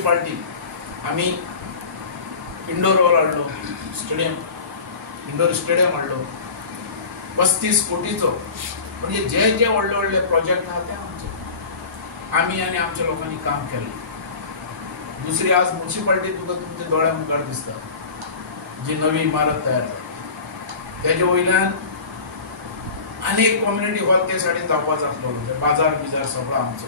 Municipality आम्ही indoor hall हाडलो, indoor stadium हाडलो 35 कोटीचो. म्हणजे जे जे व्हडले व्हडले प्रोजेक्ट आहात ते आम्ही आणि आमच्या लोकांनी काम केलं. दुसरी आज म्युनिसिपालिटी तुका तुमच्या दोळ्या मुखार दिसता जी नवी इमारत तयार जाता त्याच्या वयल्यान अनेक कम्युनिटी हॉल ते सायडीन जावपा जातलो, बाजार बिजार सगळो आमचो,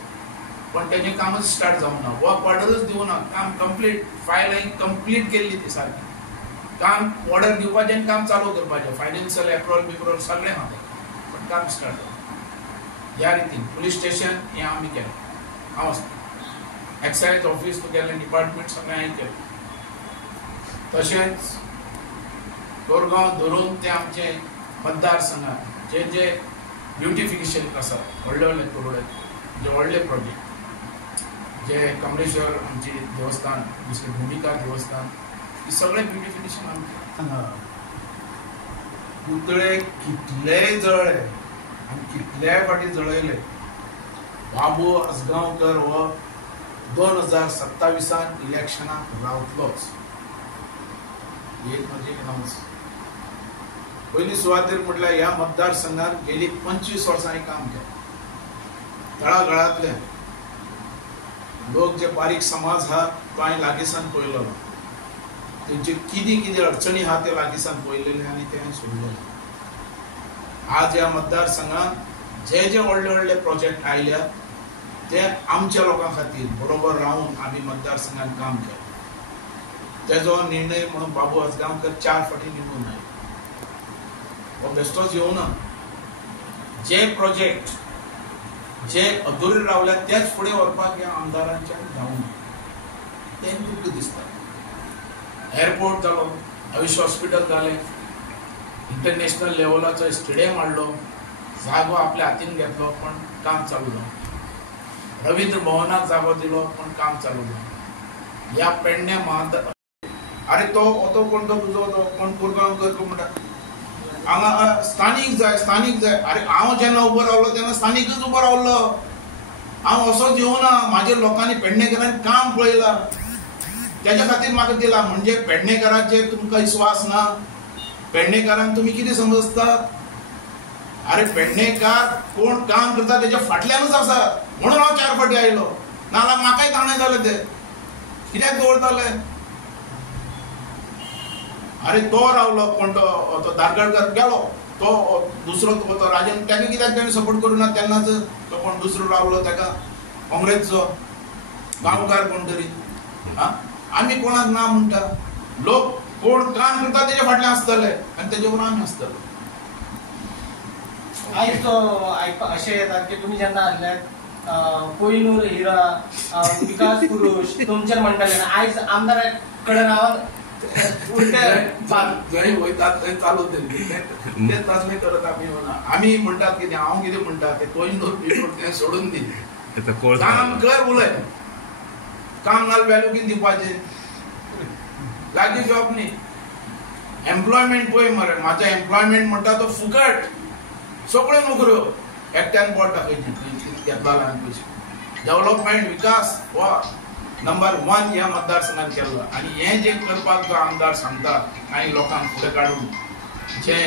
पण तेजें कामच स्टार्ट जावना. वर्क ऑर्डरच दिवना. काम कंप्लीट फायल हांवें कंप्लीट केल्ली ती सारकी. काम ऑर्डर दिवपाचें काम चालू करपाचें, फायनान्शियल एप्रूवल बिप्रूवल सगळें हांव पण काम स्टार्ट जावना. ह्या रितीन पुलीस स्टेशन हें आमी केलें, हांव आसता. एक्सायज ऑफिस तुगेलें डिपार्टमेंट सगळें हांवें केलें. तशेंच कोरगांव धरून ते आमचे मतदारसंघात जे जे ब्युटिफिकेशन आसा व्हडले व्हडले करोडे जे व्हडले प्रोजेक्ट जे कमलेश्वर आमचे देवस्थान, दुसरे भूमिका देवस्थान, हे सगळे ब्युटिफिकेशन आमचे. पुतळे कितलेय जळ्ळे आनी कितलेय फाटी जळयले. बाबू आसगांवकर हो 2027 इलेक्शनाक रावतलोच. एक म्हणजे अनाउन्स पहिली सुवातेर म्हटल्यार ह्या मतदारसंघात गेली 25 वर्सांनी काम केलें. तळागाळांतले लोक जे बारीक समाज हा तो हांवें लागींसान पळयलो. तेंचे कितें कितें अडचणी आहा ते लागींसान पळयलेले आनी ते हांवें सोडलेले. आज ह्या मतदारसंघात जे जे व्हडले व्हडले प्रोजेक्ट आयल्यात ते आमच्या लोकां खातीर बरोबर रावन आमी मतदारसंघात काम केलें. तेजो निर्णय म्हणून बाबू आसगांवकर 4 फावटी निवडून आयले. हो बेश्टोच येवना. जे प्रोजेक्ट जे अधुरे रावल्या तेच फुडें व्हरपाक ह्या आमदारांच्या जावना तें तुका दिसता. एअरपोर्ट जालो, आयुष हॉस्पिटल जालें, इंटरनॅशनल लेवलाचो स्टेडियम हाडलो, जागो आपल्या हातीन घेतलो पण काम चालू ना. रवींद्र भवनाक जागो दिलो पण काम चालू ना. ह्या पेडण्या अरे तो कोण तो तुजो तो कोण कोरगांवकर म्हणटा हांगा स्थानीक जाय. अरे हांव जेन्ना उबो रावलो तेन्ना स्थानीकच उबो रावलो. हांव असोच येवना. म्हाज्या लोकांनी पेडणेकरांनी काम पळयलां तेज्या खातीर म्हाका दिलां. म्हणजे पेडणेकरांचेर तुमकां विस्वास ना? पेडणेकारांक तुमी कितें समजतात? अरे पेडणेकार कोण काम करता तेज्या फाटल्यानच आसा म्हणून हांव 4 फावटी आयलो. नाल्यार म्हाकाय ताणें जालें ते कित्याक दवरताले? अरे तो रावलो कोण तो दारगडकर गेलो, तो दुसरो तो राजन ताका कित्याक ताणें सपोर्ट करूना तेन्नाच तो कोण दुसरो रावलो ताका काँग्रेसचो गांवकार कोण तरी. आमी कोणाक ना म्हणटा? लोक कोण काम करता तेजे फाटल्यान आसतले आनी तेजे वरून आमी आसतले. आयज अशें येता की तुमी जेन्ना आसल्यात कोहिनूर हिरा विकास पुरुष तुमचेर म्हणटाले आयज आमदारा कडेन रावन जंय वयतात थंय चालू ते तसले करत आमी म्हणटात कितें हांव कितें म्हणटा ते कोहिनूर बिनूर तें सोडून दी. काम कर उलय. काम नाल व्हॅल्यू कितें दिवपाचें? लागीं जॉब न्ही. एम्प्लॉयमेंट पळय मरे. म्हाजो एम्प्लॉयमेंट म्हणटा तो फुकट. सगळ्यो नोकऱ्यो एकट्यान बोट दाखयची घेतला ल्हान पयशे. डेव्हलपमेंट विकास हो नंबर 1 ह्या मतदारसंघात केल्लो. आनी हें जे करपाक जो आमदार सांगता कांय लोकांक फुडें काडून जे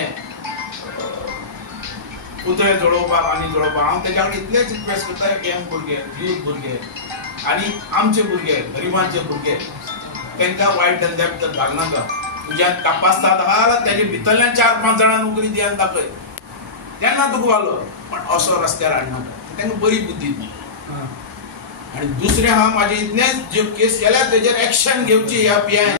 पुतळे जोडोवपाक आनी जोडोवपाक हांव तेज्या कडेन इतलेच रिक्वेस्ट करता की यंग भुरगे, यूथ भुरगे आनी आमचे भुरगे, गरिबांचे भुरगे तांकां वायट धंद्या भितर घालनाका. तुज्यान कापासतात आहा जाल्यार तेजे भितरल्यान 4-5 जाणां नोकरी दियान दाखय तेन्ना तुका वालो. पण असो रस्त्यार हाडनाका. तांकां बरी बुद्धी दी. आणि दुसरे हा माझे इतलेच जे केस केल्या तेजेर एक्शन घेवची ह्या पी